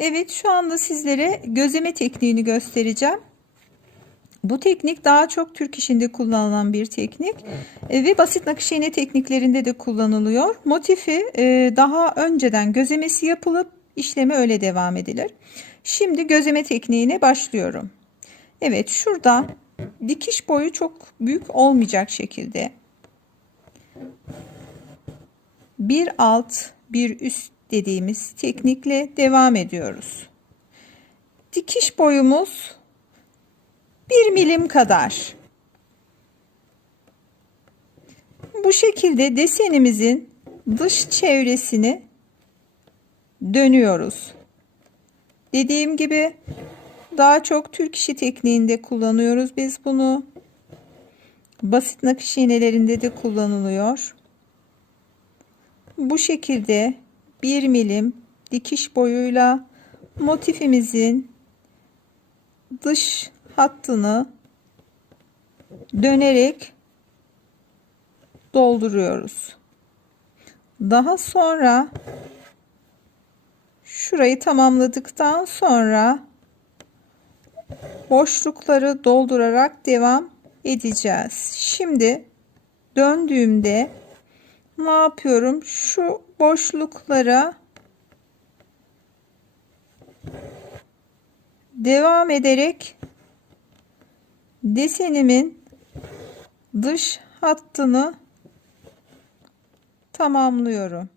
Evet şu anda sizlere gözleme tekniğini göstereceğim. Bu teknik daha çok Türk işinde kullanılan bir teknik E, ve basit nakış iğne tekniklerinde de kullanılıyor. Motifi e, daha önceden gözlemesi yapılıp işleme öyle devam edilir. Şimdi gözleme tekniğine başlıyorum. Evet şurada dikiş boyu çok büyük olmayacak şekilde bir alt bir üst dediğimiz teknikle devam ediyoruz. Dikiş boyumuz 1 milim kadar. Bu şekilde desenimizin dış çevresini dönüyoruz. Dediğim gibi daha çok Türk işi tekniğinde kullanıyoruz biz bunu. Basit nakış iğnelerinde de kullanılıyor. Bu şekilde 1 milim dikiş boyuyla motifimizin dış hattını dönerek dolduruyoruz. Daha sonra şurayı tamamladıktan sonra boşlukları doldurarak devam edeceğiz. Şimdi döndüğümde ne yapıyorum? Şu boşluklara devam ederek desenimin dış hattını tamamlıyorum.